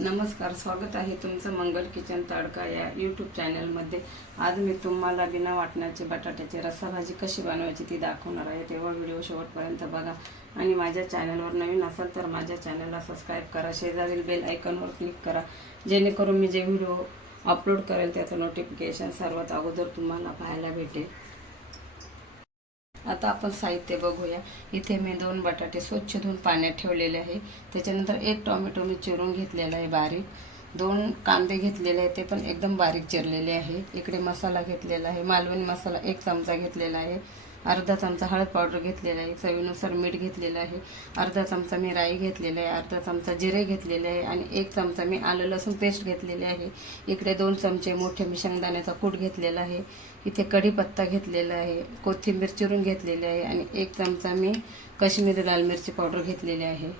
नमस्कार स्वागत आहे तुमचं मंगल किचन तडका या यूट्यूब चॅनलमध्ये आज मी तुम्हाला बिना वाटण्याची बटाट्याची रस्साभाजी कशी बनवायची ती दाखवणार आहे. तेव्हा व्हिडिओ शेवटपर्यंत बघा. आणि माझ्या चॅनलवर नवीन असाल तर माझ्या चॅनलला सबस्क्राईब करा. शेजारील बेल आयकॉनवर क्लिक करा. जेणेकरून मी जे व्हिडिओ अपलोड करेल त्याचं नोटिफिकेशन सर्वात अगोदर तुम्हाला पाहायला भेटेल. आता आपण साहित्य बघूया. इथे मी दोन बटाटे स्वच्छ धुवून पाण्यात ठेवलेले आहे. त्याच्यानंतर एक टोमॅटो मी चिरून घेतलेला आहे बारीक. दोन कांदे घेतलेले आहे ते पण एकदम बारीक चिरलेले आहे. इकडे मसाला घेतलेला आहे. मालवणी मसाला एक चमचा घेतलेला आहे. अर्धा चमचा हळद पावडर घेतलेला आहे चवीनुसार मीठ घेतलेलं आहे अर्धा चमचा मी राई घेतलेला आहे अर्धा चमचा जिरे घेतलेले आहे आणि एक चमचा मी आलं लसूण पेस्ट घेतलेली आहे. इकडे दोन चमचे मोठे मी शेंगदाण्याचा कूट घेतलेला आहे. इथे कढीपत्ता घेतलेला आहे कोथिंबीर चिरून घेतलेली आहे आणि एक चमचा मी काश्मीरी लाल मिरची पावडर घेतलेली आहे.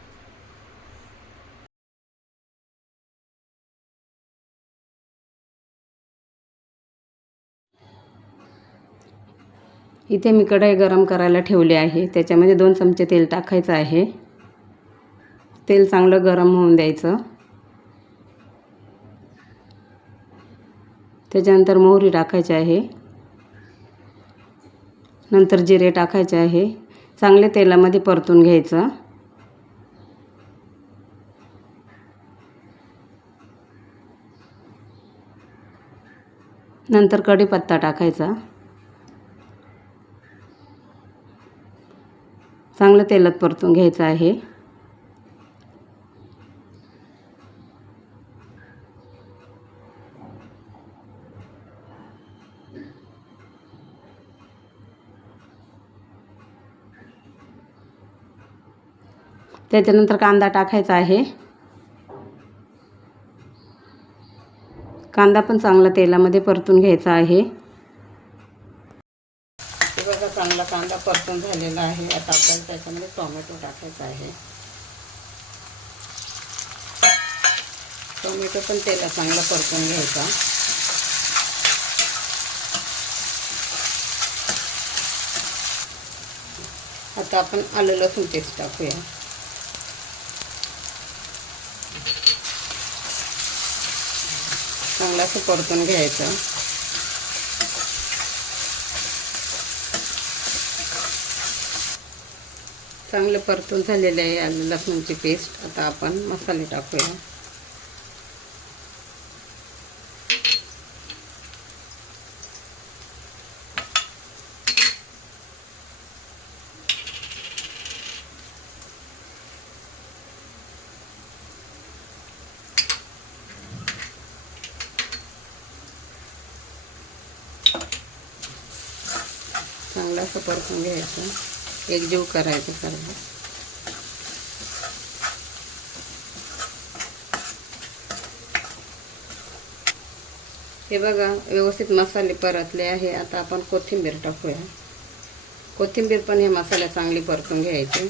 इथे मी कढई गरम करायला ठेवली आहे. त्याच्यामध्ये दोन चमचे तेल टाकायचं आहे. तेल चांगलं गरम होऊन द्यायचं. त्याच्यानंतर मोहरी टाकायची आहे. नंतर जिरे टाकायचे आहे. चांगले तेलामध्ये परतून घ्यायचं. नंतर कढीपत्ता टाकायचा. चांगलं तेलात परतून घ्यायचं आहे. त्याच्यानंतर कांदा टाकायचा आहे. कांदा पण चांगला तेलामध्ये परतून घ्यायचा आहे हे बघा चांगला कांदा परतून झालेला आहे. आता आपल्याला त्याच्यामध्ये टोमॅटो टाकायचा आहे. टोमॅटो पण तेलात चांगला परतून घ्यायचा. आता आपण आलं लसूण पेस्ट टाकूया. चांगला असं परतून घ्यायचं. चांगलं परतून झालेलं आहे आलं लसूणची पेस्ट आता आपण मसाले टाकूया. चांगलं असं परतून घ्यायचं. एकजीव करायचं सर्व हे बघा व्यवस्थित मसाले परतले आहे. आता आपण कोथिंबीर टाकूया. कोथिंबीर पण हे मसाले चांगली परतून घ्यायची.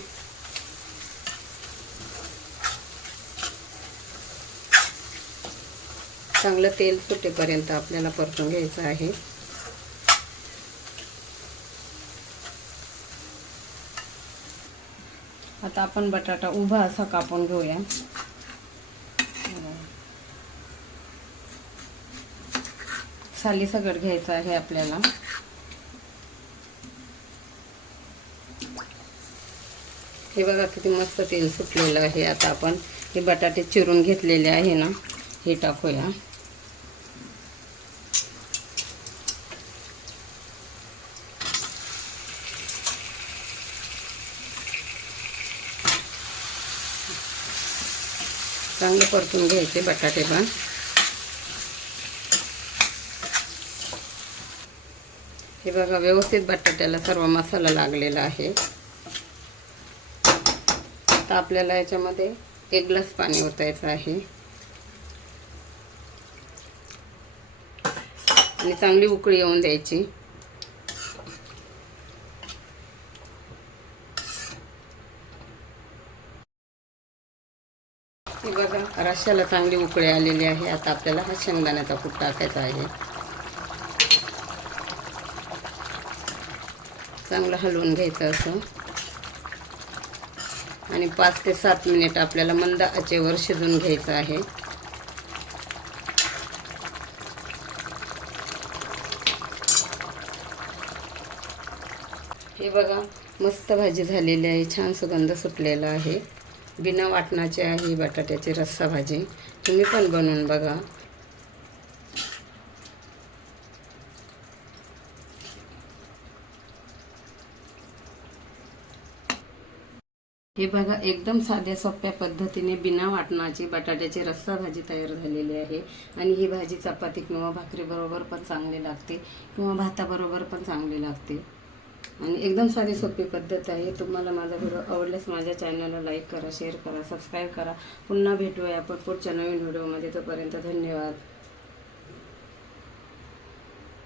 चांगलं तेल सुटेपर्यंत आपल्याला परतून घ्यायचं आहे. आता आपण बटाटा उभा असा कापून घेऊया. साली सगळं घ्यायचं आहे आपल्याला. हे बघा किती मस्त तेल सुटलेलं आहे. आता आपण हे बटाटे चिरून घेतलेले आहे ना हे टाकूया. चांगले परतून घ्यायचे बटाटे पण. हे बघा व्यवस्थित बटाट्याला सर्व मसाला लागलेला आहे. आता आपल्याला याच्यामध्ये एक ग्लास पाणी ओतायचं आहे. आणि चांगली उकळी येऊन द्यायची. रश्याला चांगली उकळे आलेली आहे. आता आपल्याला हा शेंगदाण्याचा कूट टाकायचा आहे. चांगलं हलवून घ्यायचं असं. आणि पाच ते सात मिनिट आपल्याला मंद आचेवर शिजून घ्यायचं आहे. हे बघा मस्त भाजी झालेली आहे. छान सुगंध सुटलेला आहे. बिना वाटणाची आहे ही बटाट्याची रस्सा भाजी. तुम्ही पण बनवून बघा. हे बघा एकदम साध्या सोप्या पद्धतीने बिना वाटणाची बटाट्याची रस्सा भाजी तयार झालेली आहे. आणि ही भाजी चपाती किंवा भाकरीबरोबर पण चांगली लागते किंवा भाताबरोबर पण चांगली लागते. आणि एकदम साधी सोपी पद्धत आहे. तुम्हाला माझा व्हिडिओ आवडल्यास माझ्या चॅनलला लाईक करा शेअर करा सबस्क्राईब करा. पुन्हा भेटूया आपण पुढच्या नवीन व्हिडिओमध्ये तोपर्यंत धन्यवाद.